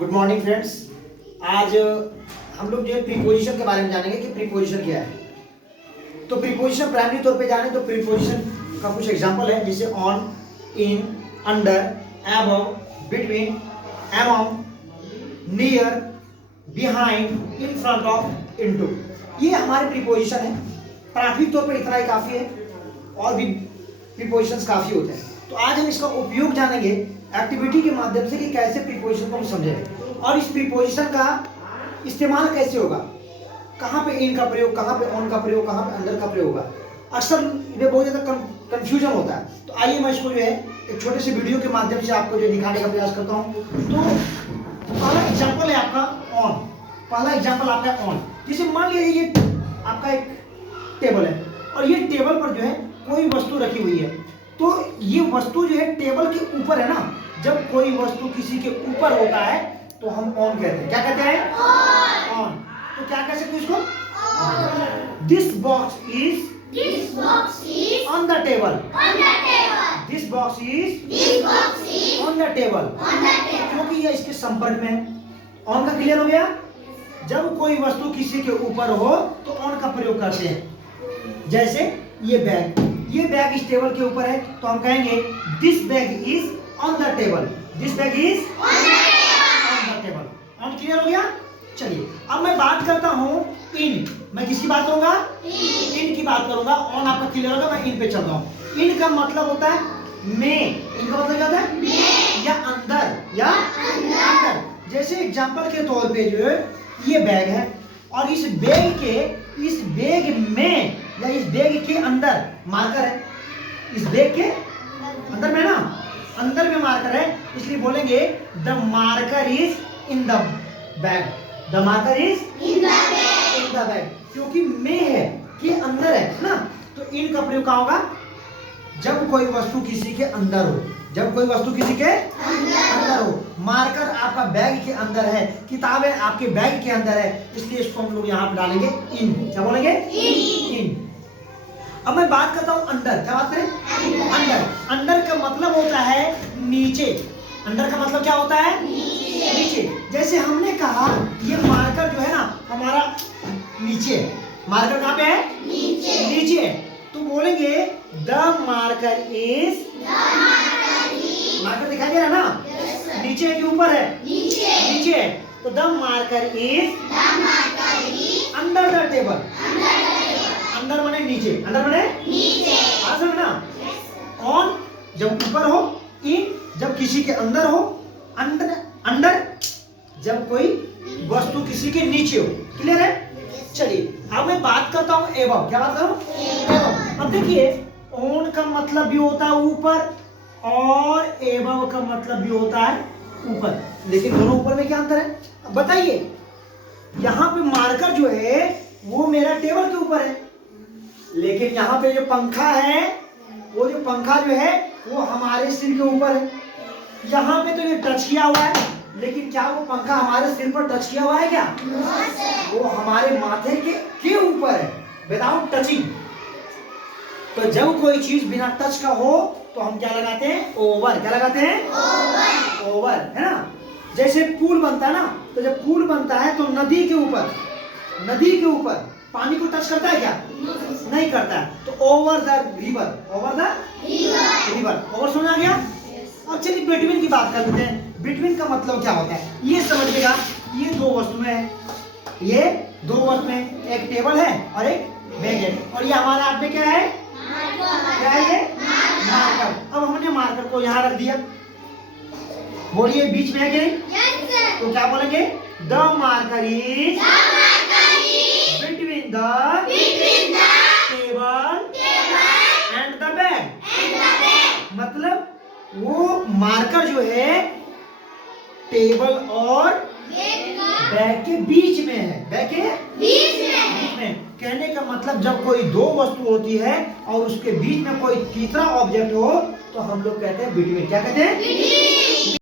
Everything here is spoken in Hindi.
Good morning friends. आज हम लोग जो है प्रीपोजिशन के बारे में जानेंगे कि प्रीपोजिशन क्या है। तो प्रीपोजिशन प्राइमरी तौर पे जाने तो प्रीपोजिशन का कुछ एग्जांपल है, जैसे on, in, under, above, between, among, near, behind, in front of, into. ये हमारे प्रीपोजिशन है। प्राथमिक तौर पर इतना ही काफी है, और भी प्रीपोजिशंस काफी होते हैं। तो आज हम इसका उपयोग जानेंगे एक्टिविटी के माध्यम से कि कैसे प्रीपोजिशन को हम समझें और इस प्रीपोजिशन का इस्तेमाल कैसे होगा, कहाँ पे इन का प्रयोग, कहाँ पे ऑन का प्रयोग, कहाँ पे अंडर का प्रयोग होगा। अक्सर ये बहुत ज़्यादा कंफ्यूजन होता है। तो आइए मैं इसको जो है एक छोटे से वीडियो के माध्यम से आपको जो दिखाने का प्रयास करता हूँ। तो पहला एग्जाम्पल है आपका ऑन। पहला एग्जाम्पल आपका ऑन। जैसे मान लीजिए ये आपका एक टेबल है और ये टेबल पर जो है कोई वस्तु रखी हुई है। तो ये वस्तु जो है टेबल के ऊपर है ना। जब कोई वस्तु किसी के ऊपर होता है तो हम ऑन कहते हैं। क्या कहते हैं? ऑन। तो क्या कह सकते हैं इसको? This box is on the table. This box is on the table. क्योंकि ये इसके संपर्क में है। ऑन का क्लियर हो गया। जब कोई वस्तु किसी के ऊपर हो तो ऑन का प्रयोग करते हैं। जैसे ये बैग इस टेबल के ऊपर है तो हम कहेंगे this bag is on the table. This bag is on the table. On clear हो गया। चलिए अब मैं बात करता हूँ इन। मैं किसकी बात करूंगा? इन की बात करूंगा। ऑन आपका क्लियर होगा। मैं इन पे चल रहा हूँ। इन का मतलब होता है में। इन का मतलब क्या होता है? में या अंदर या अंदर। जैसे एग्जांपल के तौर पे जो है ये बैग है और इस बैग में या इस बैग के अंदर मार्कर है। इस बैग के अंदर में ना, अंदर में मार्कर है, इसलिए बोलेंगे the marker is in the bag. The marker is in the bag. क्योंकि में है कि अंदर है ना। तो इन का प्रयोग कहाँ होगा? जब कोई वस्तु किसी के अंदर हो। जब कोई वस्तु किसी के अंदर हो। मार्कर आपका बैग के अंदर है, किताबें आपके बैग के अंदर है, इसलिए इसको हम लोग यहाँ पे डालेंगे इन। क्या बोलेंगे? इन। अब मैं बात करता हूँ अंडर। क्या बात करें? अंडर। अंडर का मतलब होता है नीचे। अंडर का मतलब क्या होता है? नीचे। जैसे हमने कहा ये मार्कर जो है ना हमारा नीचे है। मार्कर कहाँ पे है? नीचे है। तो बोलेंगे द मार्कर इज। मार्कर दिखाई दे रहा है ना? नीचे है कि ऊपर है? नीचे है। तो the marker is under the table. अंदर माने नीचे। अंदर माने नीचे ना। ऑन जब ऊपर हो, इन जब किसी के अंदर हो, अंडर जब कोई वस्तु किसी के नीचे हो। क्लियर है? चलिए अब मैं बात करता हूँ एबव। क्या बात करूँ? एबव। अब देखिए ऑन का मतलब भी होता है ऊपर और एबव का मतलब भी होता है ऊपर। लेकिन दोनों ऊपर में क्या अंतर है? अब बताइए। यहाँ पे मार्कर जो है वो मेरा टेबल के ऊपर है, लेकिन यहाँ पे जो पंखा है वो जो पंखा जो है वो हमारे सिर के ऊपर है। यहाँ पे तो ये टच किया हुआ है, लेकिन क्या वो पंखा हमारे सिर पर टच किया हुआ है क्या? वो हमारे माथे के ऊपर है, विदाउट टचिंग। तो जब कोई चीज बिना टच का हो तो हम क्या लगाते हैं? ओवर। क्या लगाते हैं? ओवर है ना। जैसे पुल बनता है ना, तो जब पुल बनता है तो नदी के ऊपर पानी को टच करता है क्या? नहीं करता है। तो over the river. Over the river. Over समझ आ गया। अब चलिए बिटवीन की बात कर लेते हैं। बिटवीन का मतलब क्या होता है ये समझिएगा। ये दो वस्तुएं हैं, ये दो वस्तुएं, एक टेबल है और एक बैग है, और ये हमारे हाथ में क्या है? क्या है ये? मार्कर। अब हमने मार्कर को यहाँ रख दिया। बोलिए बीच में है कि नहीं? तो क्या बोलेंगे? The marker is between the table and the bag। मतलब वो मार्कर जो है टेबल और बैग के बीच में है। बैग के बीच में। कहने का मतलब जब कोई दो वस्तु होती है और उसके बीच में कोई तीसरा ऑब्जेक्ट हो तो हम लोग कहते हैं बिटवीन। क्या कहते हैं?